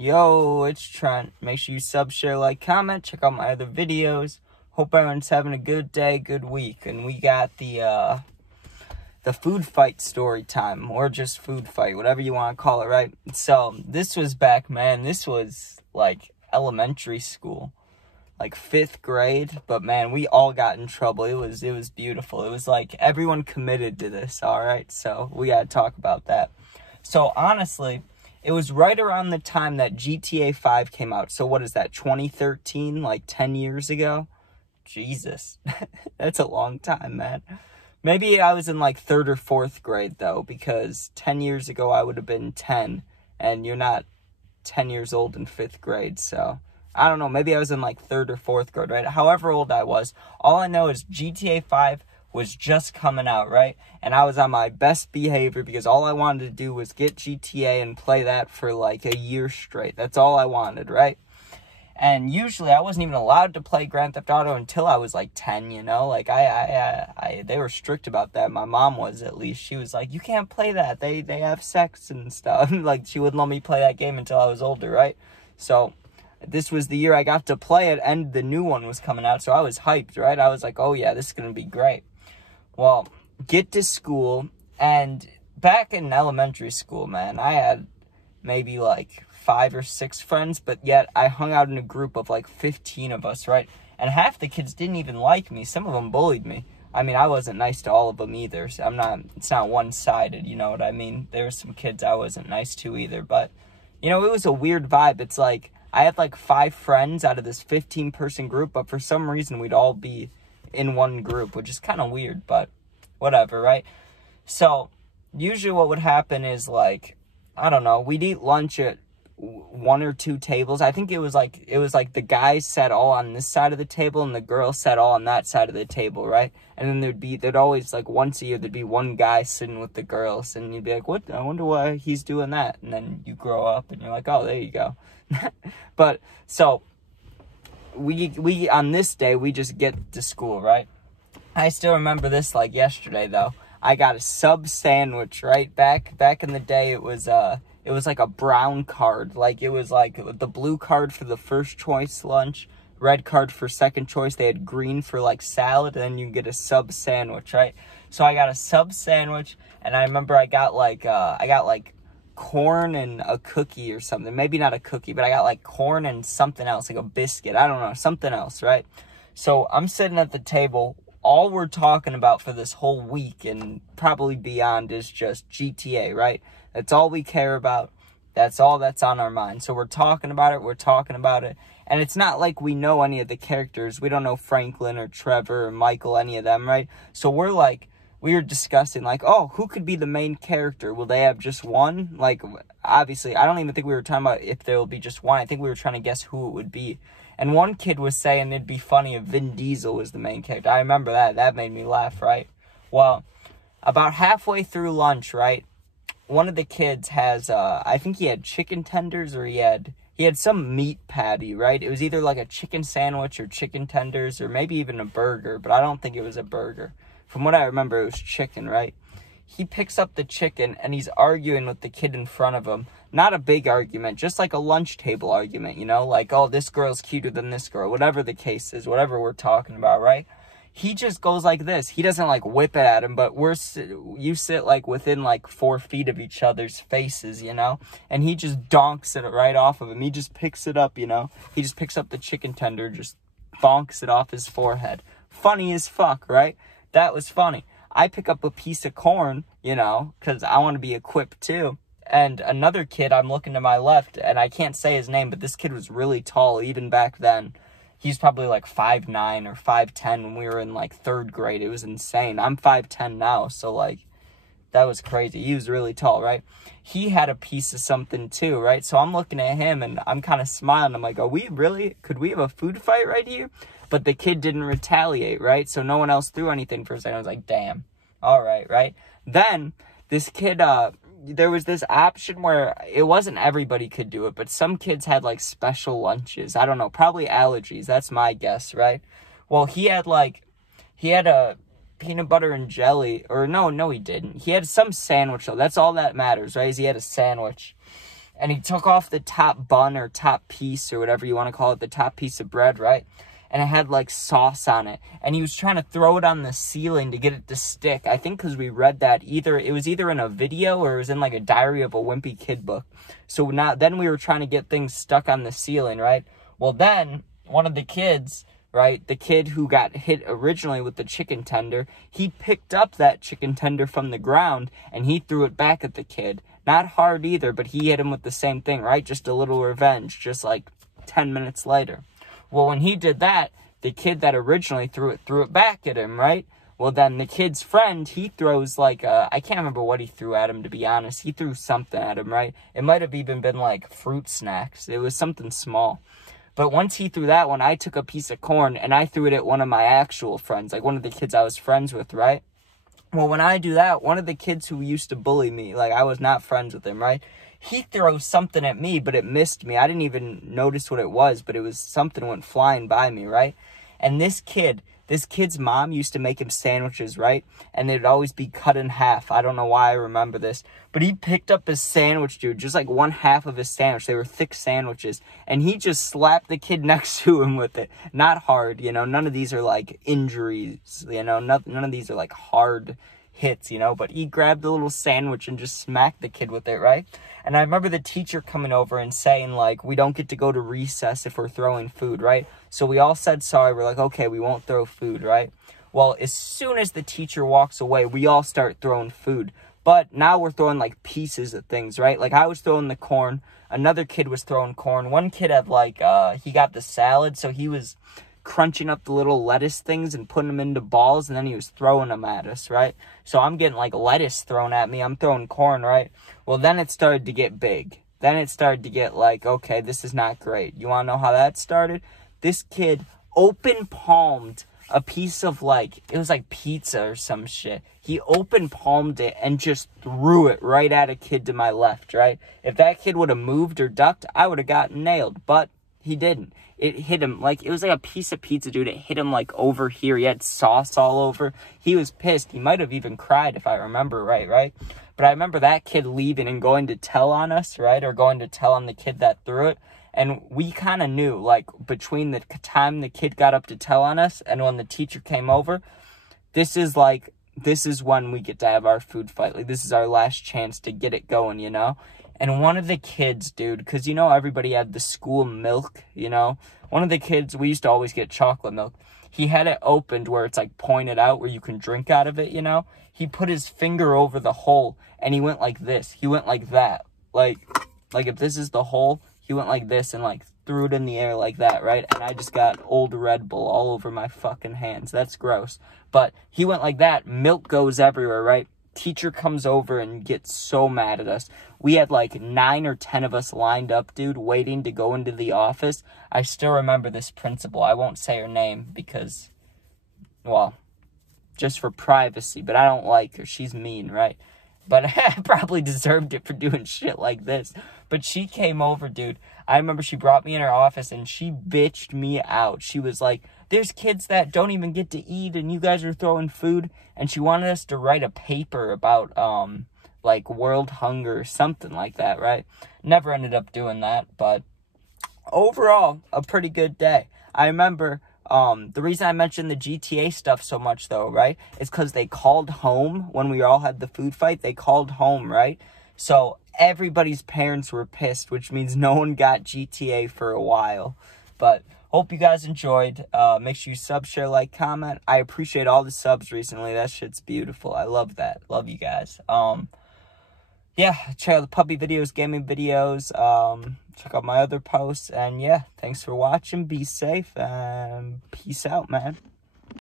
Yo, it's Trent. Make sure you sub, share, like, comment. Check out my other videos. Hope everyone's having a good day, good week. And we got the food fight story time, or just food fight, whatever you want to call it, right? So this was back, man. This was like elementary school, like 5th grade. But man, we all got in trouble. It was beautiful. It was like everyone committed to this. All right, so we got to talk about that. So honestly, it was right around the time that GTA 5 came out. So what is that, 2013, like 10 years ago? Jesus, that's a long time, man. Maybe I was in like 3rd or 4th grade, though, because 10 years ago I would have been 10, and you're not 10 years old in 5th grade, so I don't know. Maybe I was in like 3rd or 4th grade, right? However old I was, all I know is GTA 5 was just coming out, right? And I was on my best behavior because all I wanted to do was get GTA and play that for like a year straight. That's all I wanted, right? And usually I wasn't even allowed to play Grand Theft Auto until I was like 10, you know? Like they were strict about that. My mom was, at least. She was like, you can't play that. They have sex and stuff. Like, she wouldn't let me play that game until I was older, right? So this was the year I got to play it, and the new one was coming out, so I was hyped, right? I was like, oh yeah, this is going to be great. Well, get to school, and back in elementary school, man, I had maybe like 5 or 6 friends, but yet I hung out in a group of like 15 of us, right? And half the kids didn't even like me. Some of them bullied me. I mean, I wasn't nice to all of them either. So it's not one-sided, you know what I mean? There were some kids I wasn't nice to either, but, you know, it was a weird vibe. It's like, I had like 5 friends out of this 15-person group, but for some reason we'd all be in one group, which is kind of weird, but whatever, right? So usually what would happen is, like, I don't know, we'd eat lunch at 1 or 2 tables. I think it was like the guys sat all on this side of the table and the girls sat all on that side of the table, right? And then there'd always, like, once a year there'd be one guy sitting with the girls, and you'd be like, what? I wonder why he's doing that. And then you grow up and you're like, oh, there you go. But so we on this day, we just get to school, right? I still remember this like yesterday, though. I got a sub sandwich, right? Back in the day, it was like a brown card. Like, it was like the blue card for the first choice lunch, red card for second choice. They had green for like salad, and then you get a sub sandwich, right? So I got a sub sandwich, and I remember I got like corn and a cookie or something. Maybe not a cookie, but I got like corn and something else, like a biscuit. I don't know, something else, right? So I'm sitting at the table. All we're talking about for this whole week and probably beyond is just GTA, right? That's all we care about. That's all that's on our mind. So we're talking about it. And it's not like we know any of the characters. We don't know Franklin or Trevor or Michael, any of them, right? So we were discussing, like, oh, who could be the main character? Will they have just one? Like, obviously, I don't even think we were talking about if there will be just one. I think we were trying to guess who it would be. And one kid was saying it'd be funny if Vin Diesel was the main character. I remember that. That made me laugh, right? Well, about halfway through lunch, right, one of the kids has, I think he had chicken tenders, or he had some meat patty, right? It was either like a chicken sandwich or chicken tenders, or maybe even a burger, but I don't think it was a burger. From what I remember, it was chicken, right? He picks up the chicken, and he's arguing with the kid in front of him. Not a big argument, just like a lunch table argument, you know? Like, oh, this girl's cuter than this girl, whatever the case is, whatever we're talking about, right? He just goes like this. He doesn't, like, whip it at him, but you sit, like, within, like, 4 feet of each other's faces, you know? And he just donks it right off of him. He just picks it up, you know? He just picks up the chicken tender, just bonks it off his forehead. Funny as fuck, right? That was funny. I pick up a piece of corn, you know, because I want to be equipped too. And another kid, I'm looking to my left, and I can't say his name, but this kid was really tall even back then. He's probably like 5'9" or 5'10" when we were in like 3rd grade. It was insane. I'm 5'10" now, so like, that was crazy. He was really tall, right? He had a piece of something too, right? So I'm looking at him, and I'm kind of smiling. I'm like, could we have a food fight right here? But the kid didn't retaliate, right? So no one else threw anything for a second. I was like, damn. All right? Then this kid, there was this option where it wasn't everybody could do it, but some kids had like special lunches. I don't know, probably allergies. That's my guess, right? Well, he had a peanut butter and jelly, or no, he didn't. He had some sandwich, though. That's all that matters, right? Is he had a sandwich. and he took off the top bun or top piece or whatever you want to call it, the top piece of bread, right? And it had like sauce on it, and he was trying to throw it on the ceiling to get it to stick. I think because we read that it was either in a video or it was in like a Diary of a Wimpy Kid book. So then we were trying to get things stuck on the ceiling, right? Well, then one of the kids, right, the kid who got hit originally with the chicken tender, he picked up that chicken tender from the ground and he threw it back at the kid. Not hard either, but he hit him with the same thing, right? Just a little revenge, just like 10 minutes later. Well, when he did that, the kid that originally threw it back at him, right? Well, then the kid's friend, he throws like, I can't remember what he threw at him, to be honest. He threw something at him, right? It might have even been like fruit snacks. It was something small. But once he threw that one, I took a piece of corn and I threw it at one of my actual friends, like one of the kids I was friends with, right? Well, when I do that, one of the kids who used to bully me, like I was not friends with him, right? He throws something at me, but it missed me. I didn't even notice what it was, but it was something went flying by me, right? And this kid's mom used to make him sandwiches, right? And they'd always be cut in half. I don't know why I remember this, but he picked up his sandwich, dude, just like one half of his sandwich. They were thick sandwiches, and he just slapped the kid next to him with it. Not hard, you know, none of these are like injuries, you know, none of these are like hard hits, you know, but he grabbed the little sandwich and just smacked the kid with it, right? And I remember the teacher coming over and saying, like, we don't get to go to recess if we're throwing food, right? So we all said sorry. We're like, okay, we won't throw food, right? Well, as soon as the teacher walks away, we all start throwing food. But now we're throwing, like, pieces of things, right? Like, I was throwing the corn. Another kid was throwing corn. One kid had, like, he got the salad, so he was crunching up the little lettuce things and putting them into balls, and then he was throwing them at us, right? So I'm getting like lettuce thrown at me. I'm throwing corn, right? Well, then it started to get big. Then it started to get like, okay, this is not great. You want to know how that started? This kid open palmed a piece of like, it was like pizza or some shit. He open palmed it and just threw it right at a kid to my left, right? If that kid would have moved or ducked, I would have gotten nailed, but he didn't. It hit him, like, it was like a piece of pizza, dude. It hit him, like, over here. He had sauce all over. He was pissed. He might have even cried, if I remember right? But I remember that kid leaving and going to tell on us, right? Or going to tell on the kid that threw it. And we kind of knew, like, between the time the kid got up to tell on us and when the teacher came over, this is when we get to have our food fight. Like, this is our last chance to get it going, you know? And one of the kids, dude, because, you know, everybody had the school milk, you know? One of the kids, we used to always get chocolate milk. He had it opened where it's, like, pointed out where you can drink out of it, you know? He put his finger over the hole, and he went like this. He went like that. Like if this is the hole, he went like this and, like, threw it in the air like that, right? And I just got old Red Bull all over my fucking hands. That's gross. But he went like that. Milk goes everywhere, right? Teacher comes over and gets so mad at us. We had like 9 or 10 of us lined up, dude, waiting to go into the office. I still remember this principal. I won't say her name because, well, just for privacy, but I don't like her. She's mean, right? But I probably deserved it for doing shit like this. But she came over, dude. I remember she brought me in her office and she bitched me out. She was like, there's kids that don't even get to eat and you guys are throwing food. And she wanted us to write a paper about, like, world hunger or something like that, right? Never ended up doing that, but overall, a pretty good day. I remember, the reason I mentioned the GTA stuff so much, though, right, is because they called home when we all had the food fight. They called home, right? So everybody's parents were pissed, which means no one got GTA for a while. But hope you guys enjoyed. Make sure you sub, share, like, comment. I appreciate all the subs recently. That shit's beautiful. I love that. Love you guys. Yeah, check out the puppy videos, gaming videos. Check out my other posts. And yeah, thanks for watching. Be safe and peace out, man.